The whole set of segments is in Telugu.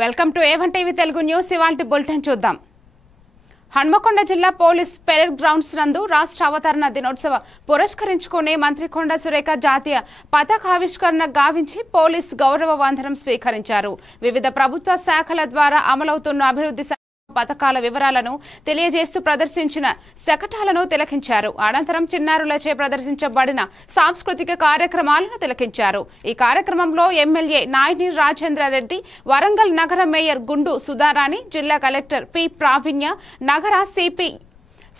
Welcome to A1 TV Telugu news. ఇవాల్టి బులెటిన్ చూద్దాం. హన్మకొండ జిల్లా పోలీస్ పెరేడ్ గ్రౌండ్స్ నందు రాష్ట్ర అవతరణ దినోత్సవ పురస్కరించుకునే మంత్రి కొండ సురేఖ జాతీయ పతాకావిష్కరణ గావించి పోలీస్ గౌరవ వందనం స్వీకరించారు. వివిధ ప్రభుత్వ శాఖల ద్వారా అమలవుతున్న అభివృద్ధి పథకాల వివరాలను తెలియజేస్తూ ప్రదర్శించిన శకటాలను తిలకించారు. అనంతరం చిన్నారులచే ప్రదర్శించబడిన సాంస్కృతిక కార్యక్రమాలను తిలకించారు. ఈ కార్యక్రమంలో ఎమ్మెల్యే నాయని రాజేంద్రారెడ్డి, వరంగల్ నగర మేయర్ గుండు సుధారాణి, జిల్లా కలెక్టర్ పి ప్రావీణ్య, నగర సిపి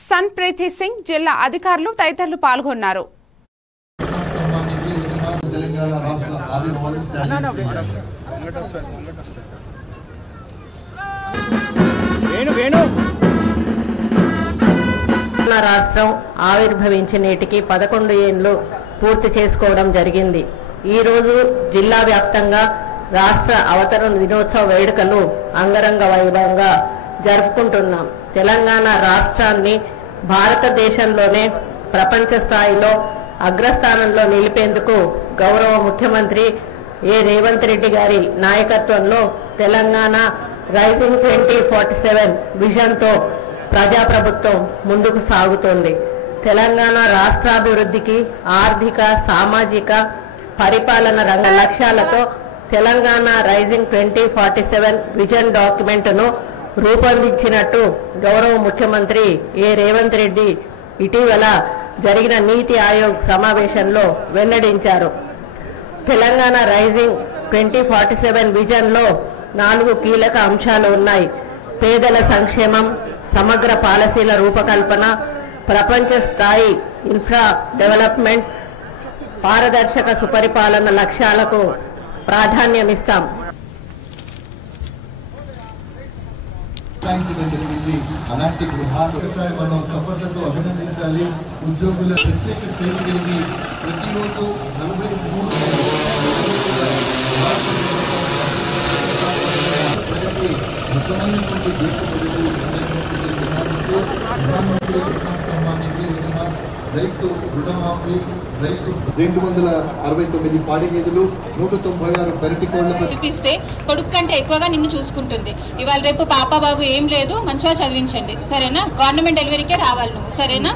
సన్ ప్రీతి సింగ్, జిల్లా అధికారులు తదితరులు పాల్గొన్నారు. రాష్ట్రం ఆవిర్భవించి నేటికి 11 ఏళ్లు పూర్తి చేసుకోవడం జరిగింది. ఈరోజు జిల్లా వ్యాప్తంగా రాష్ట్ర అవతరణ దినోత్సవ వేడుకలు అంగరంగ వైభవంగా జరుపుకుంటున్నాం. తెలంగాణ రాష్ట్రాన్ని భారతదేశంలోనే ప్రపంచ స్థాయిలో అగ్రస్థానంలో నిలిపేందుకు గౌరవ ముఖ్యమంత్రి రేవంత్ రెడ్డి గారి నాయకత్వంలో తెలంగాణ రైజింగ్ 2047 విజన్తో ప్రజాప్రభుత్వం ముందుకు సాగుతోంది. తెలంగాణ రాష్ట్రాభివృద్ధికి ఆర్థిక, సామాజిక, పరిపాలన రంగ లక్ష్యాలతో తెలంగాణ రైజింగ్ 2047 విజన్ డాక్యుమెంట్ను రూపొందించినట్టు గౌరవ ముఖ్యమంత్రి రేవంత్ రెడ్డి ఇటీవల జరిగిన నీతి ఆయోగ్ సమావేశంలో వెల్లడించారు. తెలంగాణ రైజింగ్ 2047 విజన్లో 4 కీలక అంశాలు ఉన్నాయి. పేదల సంక్షేమం, సమగ్ర పాలసీల రూపకల్పన, ప్రపంచ స్థాయి ఇన్ఫ్రా డెవలప్మెంట్, పారదర్శక సుపరిపాలన లక్ష్యాలకు ప్రాధాన్యమిస్తాం. అలాంటి గృహాలు ఒకసారి మనం చప్పట్లతో అభినందించాలి. ఉద్యోగుల ప్రత్యేక సేవ కలిగి ప్రతిరోజు 43 ముఖ్యమైనటువంటి దేశ ప్రజలు ప్రధానమంత్రి కిసాన్ సమ్మాన్ నిధి యోజన, రైతు రుణమాఫీ, రైతు 269 పాడి గేదెలు, 196 పెరటి కోళ్లపై చూపిస్తే కొడుకు కంటే ఎక్కువగా నిన్ను చూసుకుంటుంది. ఇవాళ రేపు పాప బాబు ఏం లేదు, మంచిగా చదివించండి, సరేనా? గవర్నమెంట్ డెలివరీకే రావాలి నువ్వు, సరేనా?